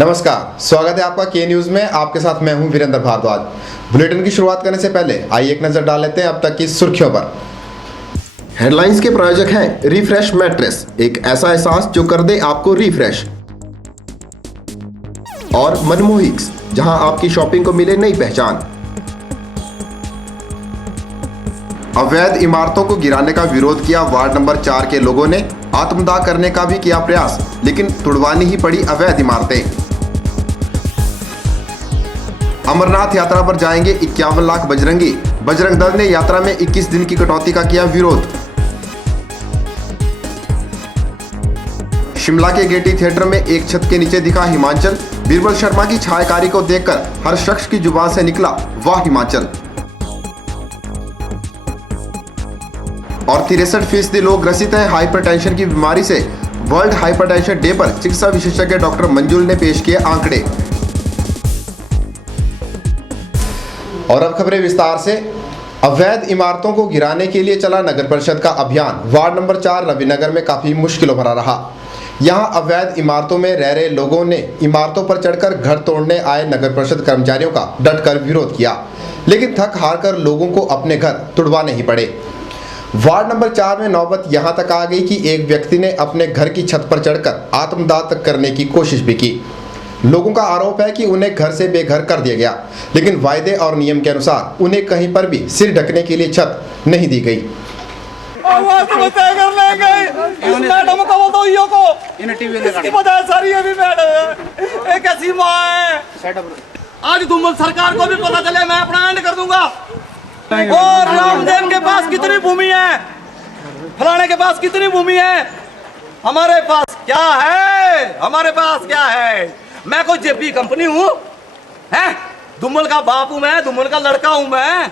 नमस्कार, स्वागत है आपका के न्यूज में। आपके साथ मैं हूं वीरेंद्र भारद्वाज। बुलेटिन की शुरुआत करने से पहले आइए एक नजर डाल लेते हैं अब तक की सुर्खियों पर। हेडलाइंस के प्रायोजक हैं रिफ्रेश मैट्रेस, एक ऐसा एहसास जो कर दे आपको रिफ्रेश। और मनमोहिक्स, जहां आपकी शॉपिंग को मिले नई पहचान। अवैध इमारतों को गिराने का विरोध किया वार्ड नंबर 4 के लोगों ने। आत्मदाह करने का भी किया प्रयास, लेकिन तुड़वानी ही पड़ी अवैध इमारतें। अमरनाथ यात्रा पर जाएंगे 51 लाख बजरंगी। बजरंग दल ने यात्रा में 21 दिन की कटौती का किया विरोध। शिमला के गेटी थिएटर में एक छत के नीचे दिखा हिमाचल। बीरबल शर्मा की छायाकारी को देखकर हर शख्स की जुबान से निकला वाह हिमाचल। और 63% लोग ग्रसित हैं हाइपरटेंशन की बीमारी से। वर्ल्ड हाइपरटेंशन डे पर चिकित्सा विशेषज्ञ डॉक्टर मंजुल ने पेश किए आंकड़े। और अब खबरें विस्तार से। अवैध इमारतों को गिराने के लिए चला नगर परिषद का अभियान। वार्ड नंबर 4 रविनगर में काफी मुश्किलों भरा रहा। यहां अवैध इमारतों में रह रहे लोगों ने इमारतों पर चढ़कर घर तोड़ने आए नगर परिषद कर्मचारियों का डटकर विरोध किया, लेकिन थक हार कर लोगों को अपने घर तुड़वाने ही पड़े। वार्ड नंबर 4 में नौबत यहां तक आ गई कि एक व्यक्ति ने अपने घर की छत पर चढ़कर आत्मदाह तक करने की कोशिश भी की। लोगों का आरोप है कि उन्हें घर से बेघर कर दिया गया, लेकिन वायदे और नियम के अनुसार उन्हें कहीं पर भी सिर ढकने के लिए छत नहीं दी गई। मैडम को बोल दो को इसकी वजह सारी है भी मैडम एक ऐसी माँ है। आज धूमल सरकार को भी पता चले मैं अपना एंड कर दूंगा। और रामदेव के पास कितनी भूमि है, फलाने के पास कितनी भूमि है, हमारे पास क्या है, हमारे पास क्या है। मैं कोई जेपी कंपनी हूँ हैं? धूमल का बाप हूँ मैं, धूमल का लड़का हूँ मैं।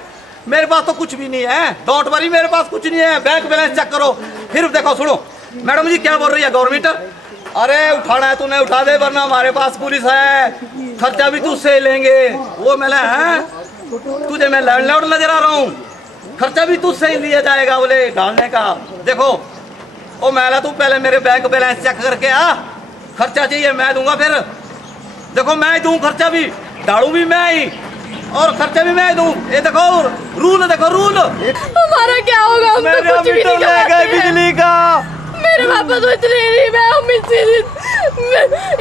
मेरे पास तो कुछ भी नहीं है, डोंट वरी, मेरे पास कुछ नहीं है। बैंक बैलेंस चेक करो फिर देखो। सुनो मैडम जी क्या बोल रही है गवर्नमेंट, अरे उठाना है तूने उठा दे, वरना हमारे पास पुलिस है, खर्चा भी तुझसे लेंगे। वो मैंने है तुझे मैं लैंडलॉर्ड नजर आ रहा हूँ, खर्चा भी तुझसे ही लिया जाएगा बोले डालने का। देखो ओ मैला तू पहले मेरे बैंक बैलेंस चेक करके आ, खर्चा चाहिए मैं दूंगा। फिर देखो मैं ही दूं खर्चा भी, डालू भी मैं ही और खर्चा भी मैं दूं। ये देखो रूल, देखो रूल। हमारा क्या होगा, हम तो कुछ भी नहीं कमाते बिजली का। मेरे पापा तो इतने नहीं, मैं हम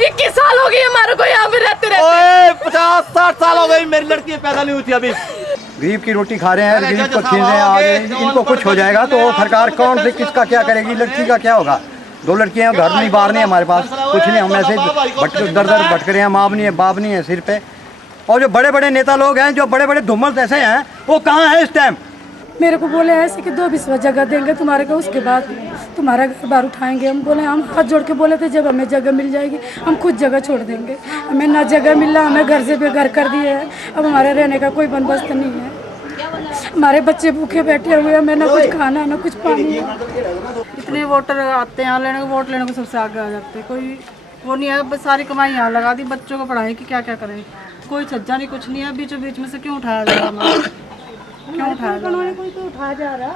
21 साल हो गए हमारे को यहाँ पे रहते रहते। 50-60 साल हो गई, मेरी लड़की पैदा नहीं हुई थी अभी। गरीब की रोटी खा रहे हैं, गरीब को छीन रहे हैं। आज इनको कुछ हो जाएगा तो सरकार कौन से किसका क्या करेगी, लड़की का क्या होगा। 2 लड़कियां घर नहीं, बाहर नहीं, हमारे पास कुछ नहीं, हम ऐसे दर भटक रहे हैं। माँ नहीं है, बाप नहीं है सिर पे। और जो बड़े बड़े नेता लोग हैं, जो बड़े बड़े धूमल ऐसे हैं, वो कहाँ है इस टाइम। मेरे को बोले ऐसे कि 2 बिस्वा जगह देंगे तुम्हारे को, उसके बाद तुम्हारा घर बार उठाएंगे। हम बोले, हम हाथ जोड़ के बोले थे जब हमें जगह मिल जाएगी हम खुद जगह छोड़ देंगे। हमें ना जगह मिल रहा, हमें घर से बेघर कर दिए है। अब हमारे रहने का कोई बंदोबस्त नहीं है, हमारे बच्चे भूखे बैठे हुए हैं, हमें ना कुछ खाना ना कुछ पानी है। इतने वोटर आते हैं यहाँ लेने को, वोट लेने को सबसे आगे आ जाते हैं। कोई वो नहीं है, बस सारी कमाई यहाँ लगा दी, बच्चों को पढ़ाई की क्या क्या करें। कोई सज्जा नहीं, कुछ नहीं है। बीचों बीच में से क्यों उठाया जा रहा, क्यों उठाया जा रहा है? कोई तो उठाया जा रहा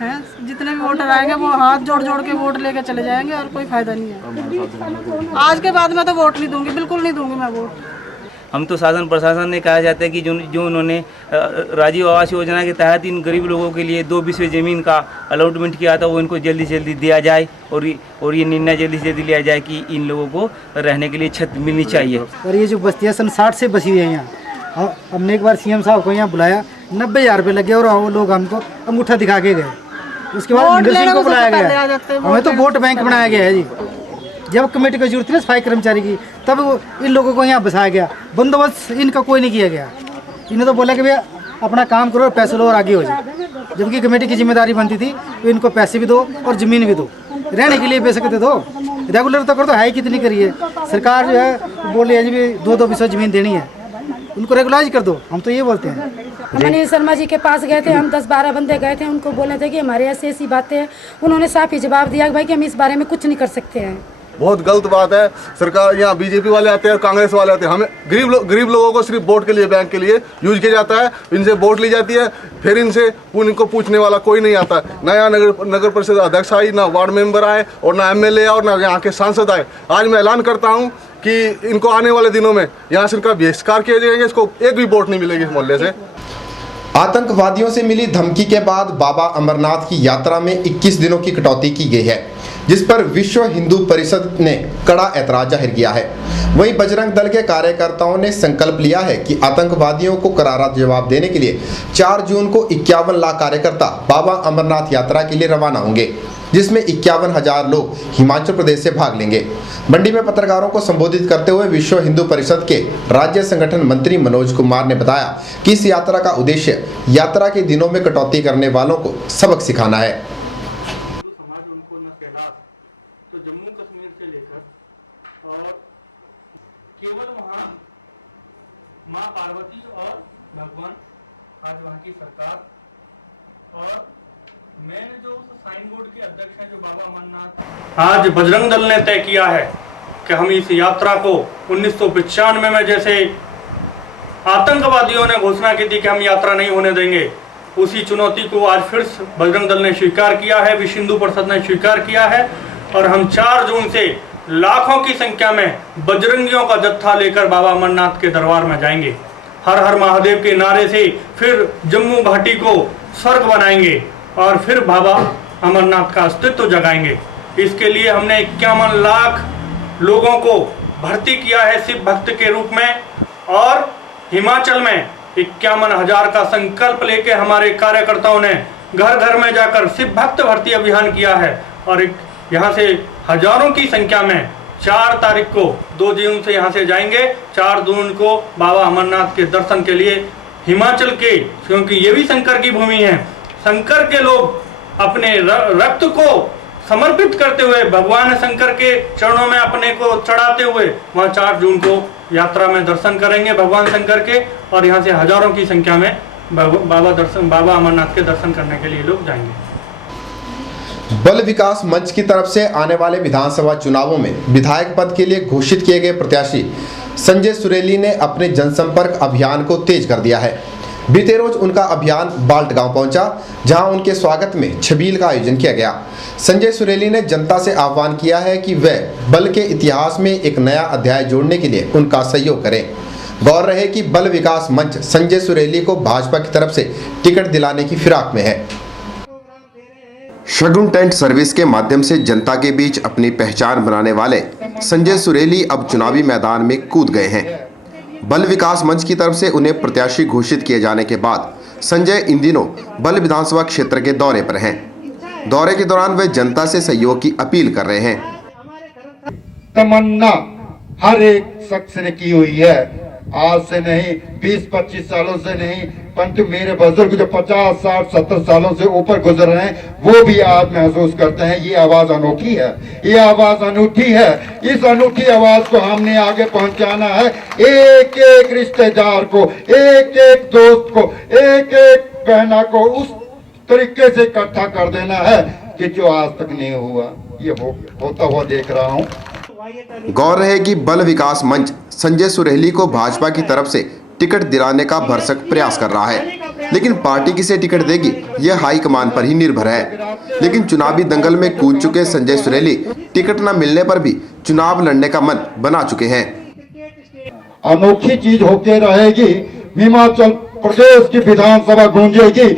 है। जितने भी वोटर आएंगे वो हाथ जोड़ जोड़ के वोट लेके चले जाएंगे और कोई फायदा नहीं है। आज के बाद मैं तो वोट नहीं दूंगी, बिल्कुल नहीं दूंगी मैं वोट। हम तो शासन प्रशासन ने कहा जाता है कि जो उन्होंने राजीव आवास योजना के तहत इन गरीब लोगों के लिए 2 बिस्वे ज़मीन का अलॉटमेंट किया था, वो इनको जल्दी से जल्दी दिया जाए और ये निर्णय जल्दी से जल्दी लिया जाए कि इन लोगों को रहने के लिए छत मिलनी चाहिए। और ये जो बस्तियाँ सन 60 से बसी हुई है यहाँ, हमने एक बार CM साहब को यहाँ बुलाया, 90,000 रुपये लगे और वो लोग हमको अंगूठा दिखा के गए। उसके बाद इंडस्ट्री को बुलाया गया, हमें तो वोट बैंक बनाया गया है जी। जब कमेटी की जरूरत थी सफाई कर्मचारी की, तब इन लोगों को यहाँ बसाया गया। बंदोबस्त इनका कोई नहीं किया गया। इन्हें तो बोला कि भैया अपना काम करो, पैसे लो और आगे हो जाए। जबकि कमेटी की जिम्मेदारी बनती थी तो इनको पैसे भी दो और ज़मीन भी दो, रहने के लिए पैसे दे दो। रेगुलर तो कर दो, है कितनी करिए। सरकार जो है बोल रही है जी 2-2 बिस्वा ज़मीन देनी है, उनको रेगुलाइज कर दो। हम तो ये बोलते हैं। हम अनिल शर्मा जी के पास गए थे, हम 10-12 बंदे गए थे, उनको बोले थे कि हमारे ऐसी बातें हैं। उन्होंने साफ ही जवाब दिया कि भाई कि हम इस बारे में कुछ नहीं कर सकते हैं। बहुत गलत बात है। सरकार यहाँ बीजेपी वाले आते हैं, कांग्रेस वाले आते हैं, हमें गरीब लोगों को सिर्फ वोट के लिए बैंक के लिए यूज किया जाता है। इनसे वोट ली जाती है, फिर इनको पूछने वाला कोई नहीं आता। ना यहाँ नगर परिषद अध्यक्ष आई, ना वार्ड मेंबर आए और ना MLA और ना यहाँ के सांसद आए। आज मैं ऐलान करता हूँ कि इनको आने वाले दिनों में यहाँ से इनका बहिष्कार किया जाएगा। इसको एक भी वोट नहीं मिलेगी इस मोहल्ले से। आतंकवादियों से मिली धमकी के बाद बाबा अमरनाथ की यात्रा में 21 दिनों की कटौती की गई है, जिस पर विश्व हिंदू परिषद ने कड़ा ऐतराज जाहिर किया है। वहीं बजरंग दल के कार्यकर्ताओं ने संकल्प लिया है कि आतंकवादियों को करारा जवाब देने के लिए 4 जून को 51 लाख कार्यकर्ता बाबा अमरनाथ यात्रा के लिए रवाना होंगे, जिसमें 51,000 लोग हिमाचल प्रदेश से भाग लेंगे। मंडी में पत्रकारों को संबोधित करते हुए विश्व हिंदू परिषद के राज्य संगठन मंत्री मनोज कुमार ने बताया कि इस यात्रा का उद्देश्य यात्रा के दिनों में कटौती करने वालों को सबक सिखाना है। तो जम्मू कश्मीर से लेकर और केवल वहाँ माँ पार्वती और भगवान, आज वहाँ की सरकार और मैंने जो साइन बोर्ड के अध्यक्ष हैं जो बाबा अमरनाथ, आज बजरंग दल ने तय किया है कि हम इस यात्रा को 1995 में जैसे आतंकवादियों ने घोषणा की थी कि हम यात्रा नहीं होने देंगे, उसी चुनौती को आज फिर बजरंग दल ने स्वीकार किया है, विश्व हिंदू परिषद ने स्वीकार किया है और हम 4 जून से लाखों की संख्या में बजरंगियों का जत्था लेकर बाबा अमरनाथ के दरबार में जाएंगे। हर हर महादेव के नारे से फिर जम्मू घाटी को स्वर्ग बनाएंगे और फिर बाबा अमरनाथ का अस्तित्व जगाएंगे। इसके लिए हमने 51 लाख लोगों को भर्ती किया है शिव भक्त के रूप में और हिमाचल में 51,000 का संकल्प लेके हमारे कार्यकर्ताओं ने घर घर में जाकर शिव भक्त भर्ती अभियान किया है और यहाँ से हजारों की संख्या में 4 तारीख को 2 जून से यहाँ से जाएंगे। 4 जून को बाबा अमरनाथ के दर्शन के लिए हिमाचल के, क्योंकि ये भी शंकर की भूमि है, शंकर के लोग अपने रक्त को समर्पित करते हुए भगवान शंकर के चरणों में अपने को चढ़ाते हुए वहाँ 4 जून को यात्रा में दर्शन करेंगे भगवान शंकर के और यहाँ से हजारों की संख्या में बाबा अमरनाथ के दर्शन करने के लिए लोग जाएंगे। बल विकास मंच की तरफ से आने वाले विधानसभा चुनावों में विधायक पद के लिए घोषित किए गए प्रत्याशी संजय सुरेली ने अपने जनसंपर्क अभियान को तेज कर दिया है। बीते रोज उनका अभियान बाल्ट गांव पहुंचा, जहां उनके स्वागत में छबील का आयोजन किया गया। संजय सुरेली ने जनता से आह्वान किया है कि वह बल के इतिहास में एक नया अध्याय जोड़ने के लिए उनका सहयोग करें। गौर रहे कि बल विकास मंच संजय सुरेली को भाजपा की तरफ से टिकट दिलाने की फिराक में है। शगुन टेंट सर्विस के माध्यम से जनता के बीच अपनी पहचान बनाने वाले संजय सुरेली अब चुनावी मैदान में कूद गए हैं। बल विकास मंच की तरफ से उन्हें प्रत्याशी घोषित किए जाने के बाद संजय इन दिनों बल विधानसभा क्षेत्र के दौरे पर हैं। दौरे के दौरान वे जनता से सहयोग की अपील कर रहे हैं। तमन्ना हर एक शख्स ने की हुई है, आज से नहीं 20-25 सालों से नहीं, परंतु मेरे बुजुर्ग जो 50, 60, 70 सालों से ऊपर गुजर रहे हैं वो भी आज महसूस करते हैं ये आवाज अनोखी है, ये आवाज अनूठी है। इस अनूठी आवाज को हमने आगे पहुंचाना है, एक एक रिश्तेदार को, एक एक दोस्त को, एक एक बहना को उस तरीके से इकट्ठा कर देना है कि जो आज तक नहीं हुआ ये होता हुआ देख रहा हूँ। गौर रहे कि बल विकास मंच संजय सुरेली को भाजपा की तरफ से टिकट दिलाने का भरसक प्रयास कर रहा है, लेकिन पार्टी किसे टिकट देगी यह हाईकमान पर ही निर्भर है। लेकिन चुनावी दंगल में कूद चुके संजय सुरेली टिकट न मिलने पर भी चुनाव लड़ने का मन बना चुके हैं। अनोखी चीज होके रहेगी, हिमाचल प्रदेश की विधानसभा गूंजेगी।